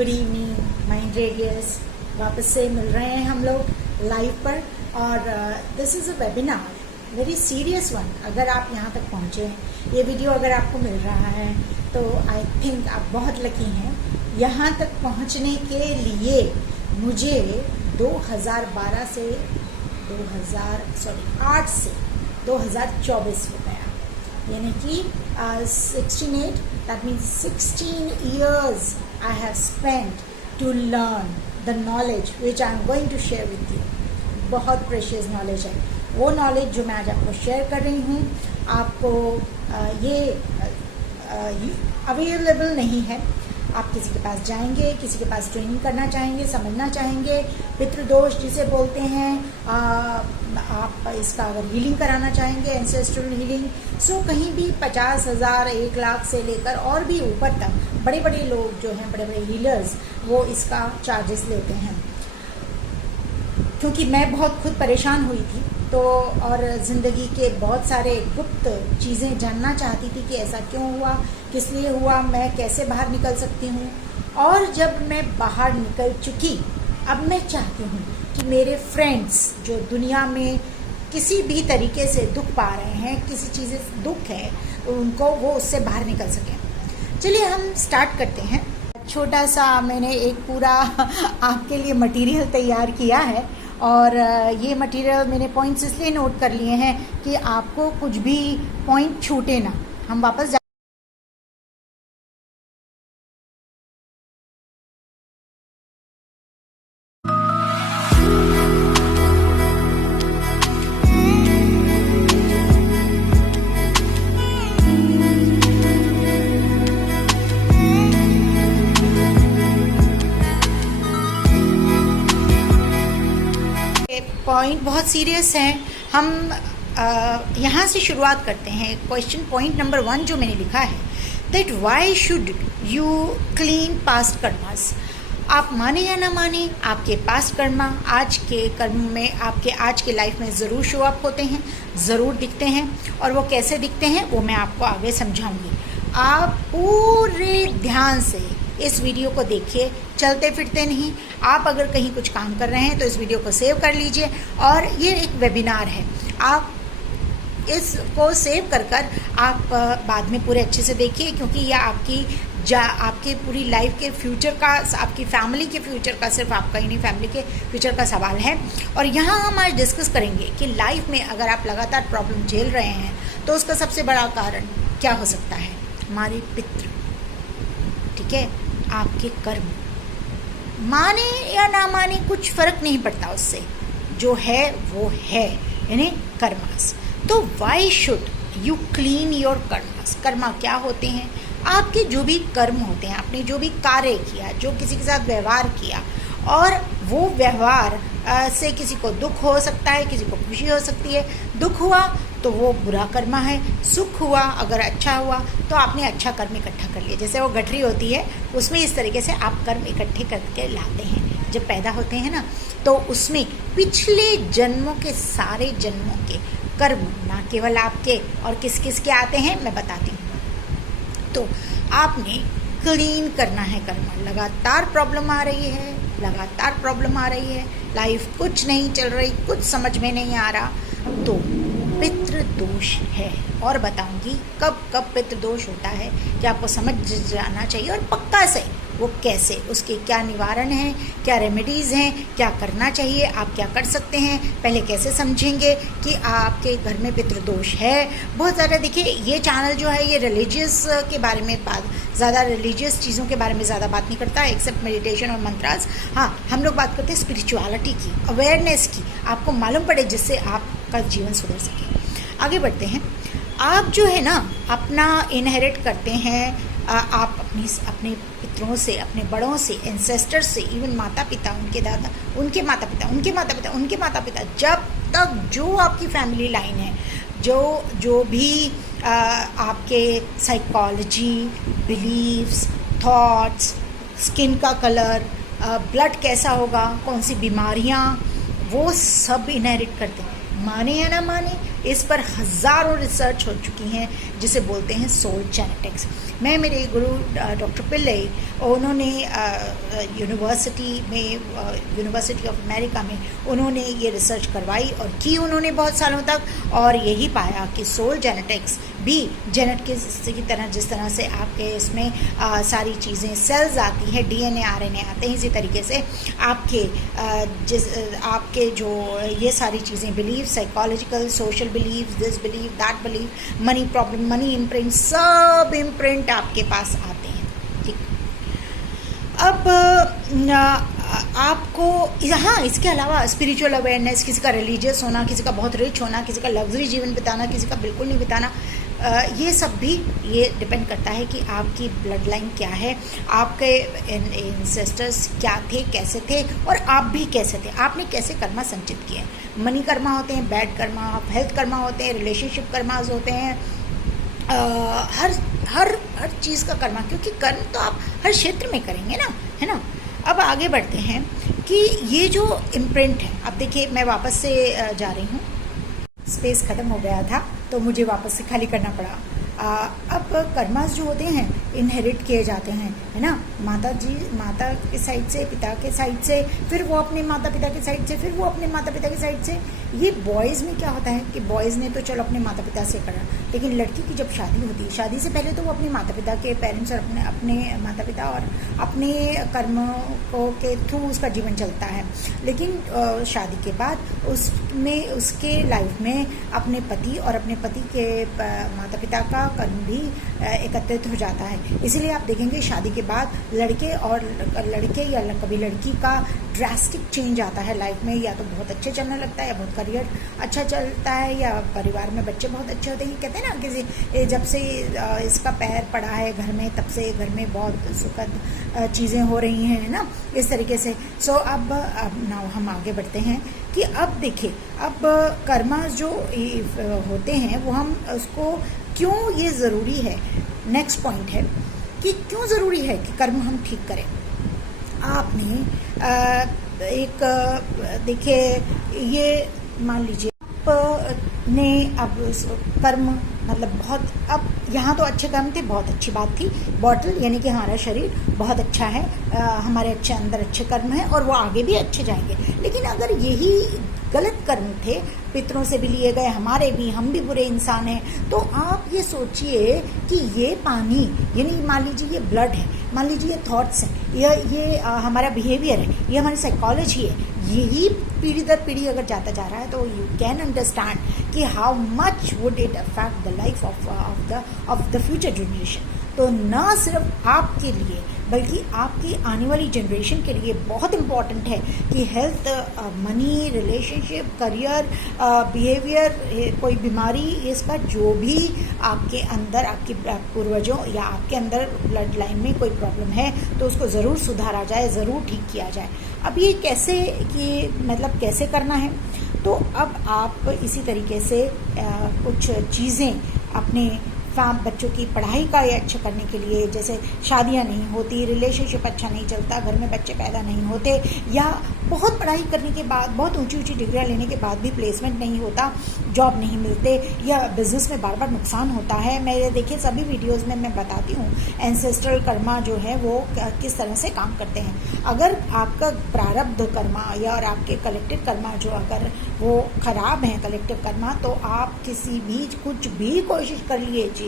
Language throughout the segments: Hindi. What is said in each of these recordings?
Good evening mind radius. वापस से मिल रहे हैं हम लोग लाइव पर और this is a webinar very serious one. अगर आप यहाँ तक पहुँचे हैं, ये वीडियो अगर आपको मिल रहा है तो आई थिंक आप बहुत लकी हैं। यहाँ तक पहुँचने के लिए मुझे 2012 से 8 से 2024 हो गया, यानी कि 68, that means 16 years I have spent to learn the knowledge which I am going to share with you। बहुत प्रेशियस नॉलेज है वो नॉलेज जो मैं आज आपको शेयर कर रही हूँ। आपको ये अवेलेबल नहीं है। आप किसी के पास जाएंगे, किसी के पास ट्रेनिंग करना चाहेंगे, समझना चाहेंगे, पितृदोष जिसे बोलते हैं, आप इसका अगर हीलिंग कराना चाहेंगे, एंसेस्ट्रल हीलिंग, सो कहीं भी 50,000 1 लाख से लेकर और भी ऊपर तक बड़े बड़े लोग जो हैं, बड़े बड़े हीलर्स, वो इसका चार्जेस लेते हैं। क्योंकि मैं बहुत खुद परेशान हुई थी तो और ज़िंदगी के बहुत सारे गुप्त चीज़ें जानना चाहती थी कि ऐसा क्यों हुआ, किस लिए हुआ, मैं कैसे बाहर निकल सकती हूँ। और जब मैं बाहर निकल चुकी, अब मैं चाहती हूँ कि मेरे फ्रेंड्स जो दुनिया में किसी भी तरीके से दुख पा रहे हैं, किसी चीज़ से दुख है, उनको वो उससे बाहर निकल सकें। चलिए हम स्टार्ट करते हैं। छोटा सा मैंने एक पूरा आपके लिए मटेरियल तैयार किया है और ये मटेरियल मैंने पॉइंट्स इसलिए नोट कर लिए हैं कि आपको कुछ भी पॉइंट छूटे ना। हम वापस पॉइंट बहुत सीरियस हैं। हम यहाँ से शुरुआत करते हैं। क्वेश्चन पॉइंट नंबर 1 जो मैंने लिखा है, that why should you clean past karmas. आप माने या ना माने, आपके पास्ट कर्मा आज के कर्म में, आपके आज के लाइफ में ज़रूर शो अप होते हैं, ज़रूर दिखते हैं। और वो कैसे दिखते हैं वो मैं आपको आगे समझाऊंगी। आप पूरे ध्यान से इस वीडियो को देखिए, चलते फिरते नहीं। आप अगर कहीं कुछ काम कर रहे हैं तो इस वीडियो को सेव कर लीजिए। और ये एक वेबिनार है, आप इसको सेव कर आप बाद में पूरे अच्छे से देखिए, क्योंकि यह आपकी पूरी लाइफ के फ्यूचर का, आपकी फैमिली के फ्यूचर का, सिर्फ आपका ही नहीं, फैमिली के फ्यूचर का सवाल है। और यहाँ हम आज डिस्कस करेंगे कि लाइफ में अगर आप लगातार प्रॉब्लम झेल रहे हैं तो उसका सबसे बड़ा कारण क्या हो सकता है। हमारे पितृ, ठीक है, आपके कर्म, माने या ना माने कुछ फर्क नहीं पड़ता, उससे जो है वो है, यानी कर्मास। तो why should you clean your karmas. Karma क्या होते हैं? आपके जो भी कर्म होते हैं, आपने जो भी कार्य किया, जो किसी के साथ व्यवहार किया, और वो व्यवहार से किसी को दुख हो सकता है, किसी को खुशी हो सकती है। दुख हुआ तो वो बुरा कर्मा है, सुख हुआ अगर अच्छा हुआ तो आपने अच्छा कर्म इकट्ठा कर लिया। जैसे वो गठरी होती है, उसमें इस तरीके से आप कर्म इकट्ठे करके लाते हैं। जब पैदा होते हैं ना, तो उसमें पिछले जन्मों के, सारे जन्मों के कर्म, ना केवल आपके और किस किस के आते हैं मैं बताती हूँ। तो आपने क्लीन करना है कर्म। लगातार प्रॉब्लम आ रही है, लगातार प्रॉब्लम आ रही है, लाइफ कुछ नहीं चल रही, कुछ समझ में नहीं आ रहा, तो पितृदोष है। और बताऊंगी कब कब पितृदोष होता है कि आपको समझ जाना चाहिए, और पक्का से वो कैसे, उसके क्या निवारण हैं, क्या रेमेडीज़ हैं, क्या करना चाहिए, आप क्या कर सकते हैं। पहले कैसे समझेंगे कि आपके घर में पितृदोष है। बहुत ज़्यादा देखिए, ये चैनल जो है ये रिलीजियस के बारे में ज़्यादा रिलीजियस चीज़ों के बारे में ज़्यादा बात नहीं करता, एक्सेप्ट मेडिटेशन और मंत्रास। हाँ, हम लोग बात करते हैं स्पिरिचुअलिटी की, अवेयरनेस की, आपको मालूम पड़े, जिससे आपका जीवन सुधर सके। आगे बढ़ते हैं। आप जो है ना, अपना इनहेरिट करते हैं, आप अपने पितरों से, अपने बड़ों से, एंसेस्टर्स से, इवन माता पिता, उनके दादा, उनके माता पिता, उनके माता पिता, उनके माता पिता, जब तक जो आपकी फैमिली लाइन है, जो भी आपके साइकोलॉजी, बिलीव्स, थॉट्स, स्किन का कलर, ब्लड कैसा होगा, कौन सी बीमारियाँ, वो सब इनहेरिट करते हैं। माने या ना माने, इस पर हज़ारों रिसर्च हो चुकी हैं जिसे बोलते हैं सोल जेनेटिक्स। मैं मेरे गुरु डॉक्टर पिल्लई, उन्होंने यूनिवर्सिटी ऑफ अमेरिका में उन्होंने ये रिसर्च करवाई और की उन्होंने बहुत सालों तक, और यही पाया कि सोल जेनेटिक्स भी जेनेटिक्स की तरह, जिस तरह से आपके इसमें सारी चीज़ें सेल्स आती हैं, डीएनए आरएनए आते हैं, इसी तरीके से आपके जो ये सारी चीज़ें believe, psychological, social believe, this believe, that believe, money problem, money imprint, सब इम्प्रिंट आपके पास आते हैं। ठीक, अब आपको हाँ, इसके अलावा स्पिरिचुअल अवेयरनेस, किसी का रिलीजियस होना, किसी का बहुत रिच होना, किसी का लग्जरी जीवन बिताना, किसी का बिल्कुल नहीं बिताना, ये सब भी ये डिपेंड करता है कि आपकी ब्लड लाइन क्या है, आपके एंसेस्टर्स क्या थे, कैसे थे, और आप भी कैसे थे, आपने कैसे कर्मा संचित किए। मनी कर्मा होते हैं, बैड कर्मा, हेल्थ कर्मा होते हैं, रिलेशनशिप कर्माज होते हैं, हर चीज़ का कर्मा, क्योंकि कर्म तो आप हर क्षेत्र में करेंगे ना, है ना। अब आगे बढ़ते हैं कि ये जो इम्प्रिंट है, अब देखिए मैं वापस से जा रही हूँ, स्पेस ख़त्म हो गया था तो मुझे वापस से खाली करना पड़ा। अब कर्मास जो होते हैं इनहेरिट किए जाते हैं, है ना, माता के साइड से, पिता के साइड से, फिर वो अपने माता पिता के साइड से, फिर वो अपने माता पिता के साइड से। ये बॉयज़ में क्या होता है कि बॉयज़ ने तो चलो अपने माता पिता से करा, लेकिन लड़की की जब शादी होती है, शादी से पहले तो वो अपने माता पिता के पेरेंट्स और अपने माता पिता और अपने कर्मों के थ्रू उसका जीवन चलता है, लेकिन शादी के बाद उसके लाइफ में अपने पति और अपने पति के माता पिता का कर्म भी एकत्रित हो जाता है। इसलिए आप देखेंगे शादी के बाद लड़के या कभी लड़की का ड्रास्टिक चेंज आता है लाइफ में, या तो बहुत अच्छे चलने लगता है, या बहुत करियर अच्छा चलता है, या परिवार में बच्चे बहुत अच्छे होते हैं। कहते हैं ना, किसी जब से इसका पैर पड़ा है घर में, तब से घर में बहुत सुखद चीज़ें हो रही हैं, है ना, इस तरीके से। सो अब ना हम आगे बढ़ते हैं कि अब देखिए, अब कर्मा जो होते हैं वो हम उसको क्यों ये ज़रूरी है, नेक्स्ट पॉइंट है कि क्यों ज़रूरी है कि कर्म हम ठीक करें। आपने एक देखिए, ये मान लीजिए आपने अब कर्म मतलब बहुत, अब यहाँ तो अच्छे कर्म थे, बहुत अच्छी बात थी, बॉटल यानी कि हमारा शरीर बहुत अच्छा है, हमारे अच्छे अंदर अच्छे कर्म हैं और वो आगे भी अच्छे जाएंगे। लेकिन अगर यही गलत कर्म थे, पितरों से भी लिए गए, हमारे भी, हम भी बुरे इंसान हैं, तो आप ये सोचिए कि ये पानी, यानी मान लीजिए ये ब्लड है, मान लीजिए ये थॉट्स हैं, ये हमारा बिहेवियर है, ये हमारी साइकोलॉजी है, यही पीढ़ी दर पीढ़ी अगर जाता जा रहा है, तो यू कैन अंडरस्टैंड कि how much would it affect the life of the future generation. तो ना सिर्फ आपके लिए बल्कि आपकी आने वाली जनरेशन के लिए बहुत इम्पॉर्टेंट है कि health, money, relationship, career, behaviour, कोई बीमारी, इसका जो भी आपके अंदर, आपके पूर्वजों या आपके अंदर ब्लड लाइन में कोई प्रॉब्लम है तो उसको ज़रूर सुधारा जाए, ज़रूर ठीक किया जाए। अब ये कैसे कि मतलब कैसे करना है, तो अब आप इसी तरीके से कुछ चीज़ें अपने बच्चों की पढ़ाई का ये अच्छा करने के लिए, जैसे शादियां नहीं होती, रिलेशनशिप अच्छा नहीं चलता, घर में बच्चे पैदा नहीं होते, या बहुत पढ़ाई करने के बाद, बहुत ऊंची ऊंची डिग्रियां लेने के बाद भी प्लेसमेंट नहीं होता, जॉब नहीं मिलते, या बिजनेस में बार बार नुकसान होता है। मैं देखिए सभी वीडियोस में मैं बताती हूँ एंसेस्ट्रल कर्मा जो है वो किस तरह से काम करते हैं। अगर आपका प्रारब्ध कर्मा या और आपके कलेक्टिव कर्मा जो अगर वो खराब हैं, कलेक्टिव कर्मा, तो आप किसी भी कुछ भी कोशिश कर लीजिए,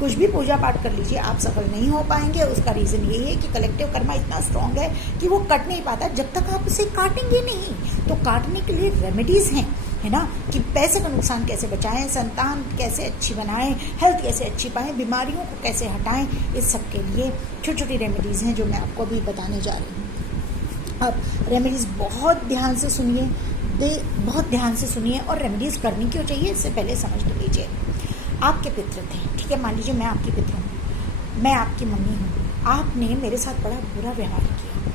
कुछ भी पूजा पाठ कर लीजिए, आप सफल नहीं हो पाएंगे। उसका रीज़न यही है कि कलेक्टिव कर्मा इतना स्ट्रॉन्ग है कि वो कट नहीं पाता जब तक आप उसे काटेंगे नहीं। तो काटने के लिए रेमेडीज़ हैं, है ना, कि पैसे का नुकसान कैसे बचाएं, संतान कैसे अच्छी बनाएं, हेल्थ कैसे अच्छी पाएं, बीमारियों को कैसे हटाएं, इस सब के लिए छोटी छोटी रेमेडीज़ हैं जो मैं आपको अभी बताने जा रही हूँ। अब रेमेडीज़ बहुत ध्यान से सुनिए, बहुत ध्यान से सुनिए, और रेमेडीज़ करनी क्यों चाहिए इससे पहले समझ लीजिए। आपके पितृ थे, ठीक है, मान लीजिए मैं आपकी पितृ हूँ, मैं आपकी मम्मी हूँ, आपने मेरे साथ बड़ा बुरा व्यवहार किया,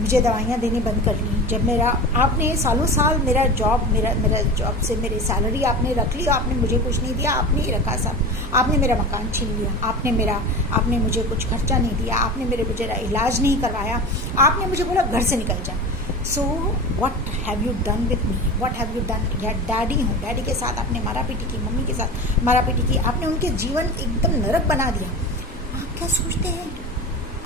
मुझे दवाइयाँ देनी बंद कर ली, जब आपने सालों साल मेरा जॉब से मेरी सैलरी आपने रख ली, आपने मुझे कुछ नहीं दिया, आपने ही रखा सब, आपने मेरा मकान छीन लिया, आपने मुझे कुछ खर्चा नहीं दिया, आपने मेरा इलाज नहीं करवाया, आपने मुझे बोला घर से निकल जा। So what have you done with me, what have you done. या डैडी हूँ, डैडी के साथ आपने मारा पीटी की, मम्मी के साथ मारा पीटी की, आपने उनके जीवन एकदम नरक बना दिया। आप क्या सोचते हैं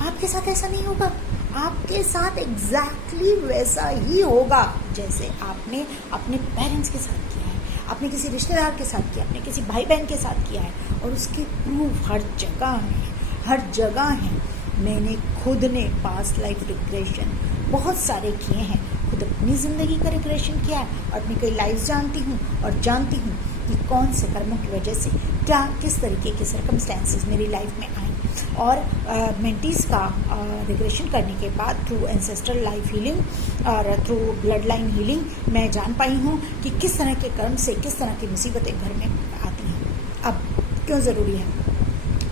आपके साथ ऐसा नहीं होगा? आपके साथ एग्जैक्टली वैसा ही होगा जैसे आपने अपने पेरेंट्स के साथ किया है, आपने किसी रिश्तेदार के साथ किया, आपने किसी भाई बहन के साथ किया है। और उसके प्रूफ हर जगह है, हर जगह है। मैंने खुद ने पास्ट लाइफ रिग्रेशन बहुत सारे किए हैं, खुद अपनी ज़िंदगी का रिग्रेशन किया है और अपनी कई लाइफ जानती हूँ और जानती हूँ कि कौन से कर्मों की वजह से क्या किस तरीके के सर्कमस्टेंसेस मेरी लाइफ में आई। और मेंटीज का रिग्रेशन करने के बाद थ्रू एंसेस्ट्रल लाइफ हीलिंग और थ्रू ब्लड लाइन हीलिंग मैं जान पाई हूँ कि किस तरह के कर्म से किस तरह की मुसीबतें घर में आती हैं। अब क्यों ज़रूरी है?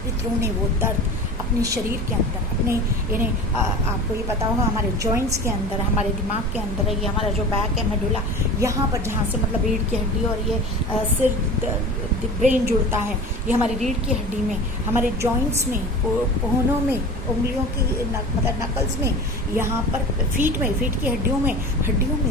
पितरों ने वो दर्द अपने शरीर के अंदर, अपने यानी आपको ये पता होगा हमारे जॉइंट्स के अंदर, हमारे दिमाग के अंदर, ये हमारा जो बैक है मेडुला, यहाँ पर जहाँ से मतलब रीढ़ की हड्डी और ये सिर ब्रेन जुड़ता है, ये हमारी रीढ़ की हड्डी में, हमारे जॉइंट्स में, कोहनों में, उंगलियों की मतलब नकल्स में, यहाँ पर फीट की हड्डियों में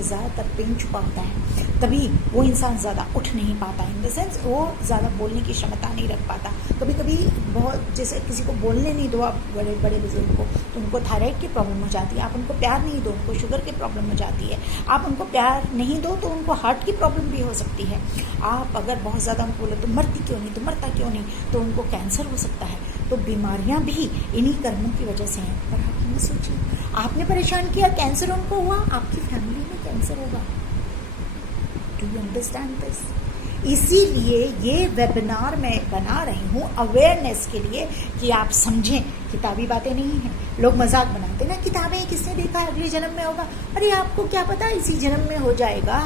ज़्यादातर पेन छुपा होता है। तभी वो इंसान ज़्यादा उठ नहीं पाता, इन द सेंस वो ज़्यादा बोलने की क्षमता नहीं रख पाता। कभी कभी बहुत, जैसे किसी को बोलने नहीं दो आप बड़े बड़े बुजुर्ग को, तो उनको थायराइड की प्रॉब्लम हो जाती है। आप उनको प्यार नहीं दो, उनको शुगर की प्रॉब्लम हो जाती है। आप उनको प्यार नहीं दो तो उनको हार्ट की प्रॉब्लम भी हो सकती है। आप अगर बहुत ज़्यादा उनको बोले तो मरती क्यों नहीं, तो मरता क्यों नहीं, तो उनको कैंसर हो सकता है। तो बीमारियां भी इन्हीं कर्मों की वजह से हैं। पर आप ये सोचिए, आपने परेशान किया, कैंसर उनको हुआ, आपकी फैमिली में कैंसर होगा। Do you understand this? इसीलिए ये वेबिनार मैं बना रही हूँ अवेयरनेस के लिए कि आप समझें। किताबी बातें नहीं हैं। लोग मजाक बनाते ना, किताबें किसने देखा है, अगले जन्म में होगा। अरे आपको क्या पता इसी जन्म में हो जाएगा?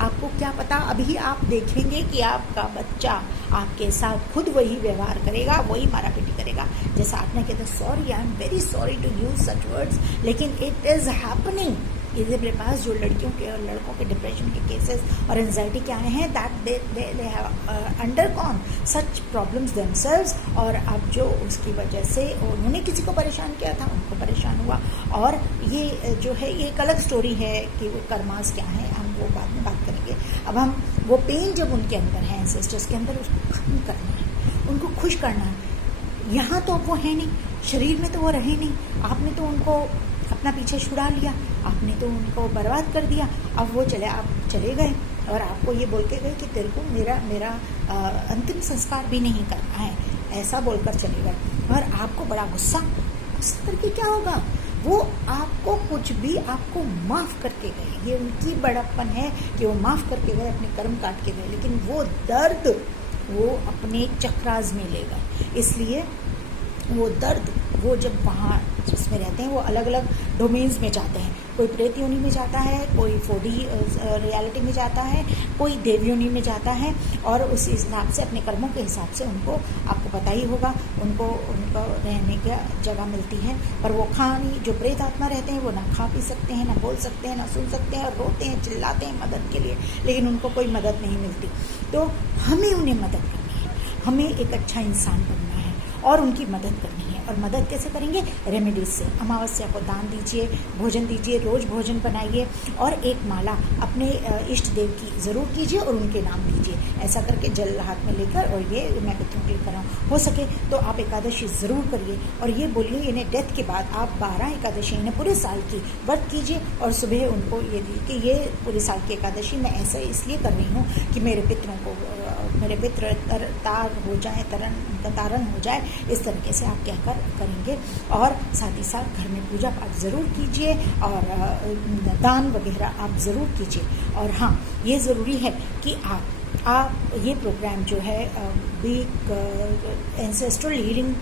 आपको क्या पता? अभी आप देखेंगे कि आपका बच्चा आपके साथ खुद वही व्यवहार करेगा, वही मारा पीटी करेगा। जैसा आपने कहते sorry, I am very sorry to use such words, लेकिन इट इज़ हैपनिंग। इधर मेरे पास जो लड़कियों के और लड़कों के डिप्रेशन के केसेस और एंजाइटी के आए हैं, that they have undergone such problems themselves. और अब जो उसकी वजह से उन्होंने किसी को परेशान किया था, उनको परेशान हुआ। और ये जो है ये एक अलग स्टोरी है कि वो कर्मास क्या है, हम वो बाद में बात करेंगे। अब हम वो पेन जब उनके अंदर है, एंसेस्टर्स के अंदर, उसको खत्म करना है, उनको खुश करना है। यहाँ तो अब वो है नहीं, शरीर में तो वो रहे नहीं, आपने तो उनको अपना पीछे छुड़ा लिया, आपने तो उनको बर्बाद कर दिया। अब वो आप चले गए और आपको ये बोल के गए कि तेरे को मेरा अंतिम संस्कार भी नहीं करना है, ऐसा बोलकर चले गए। और आपको बड़ा गुस्सा करके क्या होगा? वो आपको कुछ भी आपको माफ़ करके गए। ये उनकी बड़प्पन है कि वो माफ़ करके गए, अपने कर्म काट के गए, लेकिन वो दर्द वो अपने चक्रास में ले गए। इसलिए वो दर्द, वो जब वहाँ जिसमें रहते हैं वो अलग अलग डोमेन्स में जाते हैं। कोई प्रेत योनि में जाता है, कोई 4D रियलिटी में जाता है, कोई देव योनि में जाता है। और उस हिसाब से अपने कर्मों के हिसाब से उनको, आपको पता ही होगा, उनको रहने की जगह मिलती है। पर वो जो प्रेत आत्मा रहते हैं वो ना खा पी सकते हैं, ना बोल सकते हैं, ना सुन सकते हैं, और रोते हैं, चिल्लाते हैं मदद के लिए, लेकिन उनको कोई मदद नहीं मिलती। तो हमें उन्हें मदद करनी है, हमें एक अच्छा इंसान बनना है और उनकी मदद करनी है। और मदद कैसे करेंगे? रेमेडीज से। अमावस्या को दान दीजिए, भोजन दीजिए, रोज़ भोजन बनाइए, और एक माला अपने इष्ट देव की ज़रूर कीजिए और उनके नाम दीजिए। ऐसा करके जल हाथ में लेकर, और ये मैं पितरों के लिए कराऊँ, हो सके तो आप एकादशी ज़रूर करिए। और ये बोलिए इन्हें डेथ के बाद आप 12 एकादशी इन्हें पूरे साल की व्रत कीजिए, और सुबह उनको ये दी कि ये पूरे साल की एकादशी मैं ऐसे इसलिए कर रही हूँ कि मेरे पितरों को, मेरे पितृ तार हो जाए, तारण हो जाए, इस तरीके से आप कहकर करेंगे। और साथ ही साथ घर में पूजा पाठ ज़रूर कीजिए और दान वगैरह आप ज़रूर कीजिए। और हाँ, ये ज़रूरी है कि आप ये प्रोग्राम जो है big ancestral healing,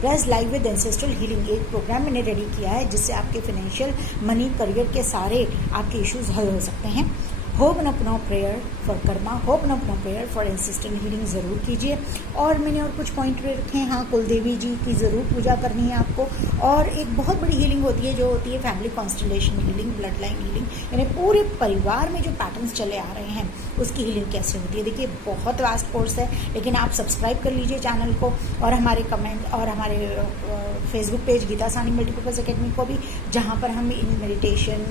blessed life with ancestral healing, एक प्रोग्राम मैंने रेडी किया है जिससे आपके फाइनेंशियल, मनी, करियर के सारे आपके इश्यूज हल हो सकते हैं। Ho'oponopono prayer for karma, ho'oponopono prayer for insistent healing ज़रूर कीजिए। और मैंने और कुछ पॉइंट रखे हैं, हाँ, कुल देवी जी की ज़रूर पूजा करनी है आपको। और एक बहुत बड़ी हीलिंग होती है जो होती है family constellation healing, blood line healing, यानी पूरे परिवार में जो पैटर्न्स चले आ रहे हैं उसकी हीलिंग कैसे होती है। देखिए बहुत वास्ट कोर्स है, लेकिन आप सब्सक्राइब कर लीजिए चैनल को और हमारे कमेंट और हमारे Facebook page Geeta Sahni multipurpose academy को भी, जहाँ पर हम इन मेडिटेशन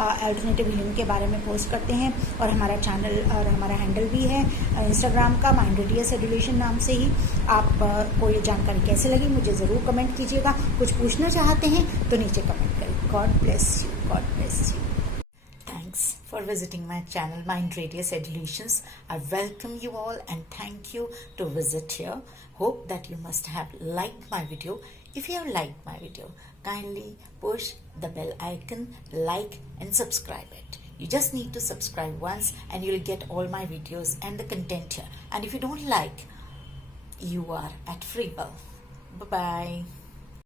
अल्टरनेटिव हीलिंग के बारे में पोस्ट करते हैं। और हमारा चैनल और हमारा हैंडल भी है इंस्टाग्राम का, माइंड रेडियस एडुलेशन नाम से ही। आप को ये जानकारी कैसे लगी मुझे ज़रूर कमेंट कीजिएगा। कुछ पूछना चाहते हैं तो नीचे कमेंट करें। God bless you, God bless you. Thanks for visiting my channel Mind Radius Edulations. I welcome you all and thank you to visit here. Hope that you must have liked my video. If you have liked my video, kindly push the bell icon, like and subscribe it. You just need to subscribe once and you'll get all my videos and the content here. And if you don't like, you are at free will. Bye-bye.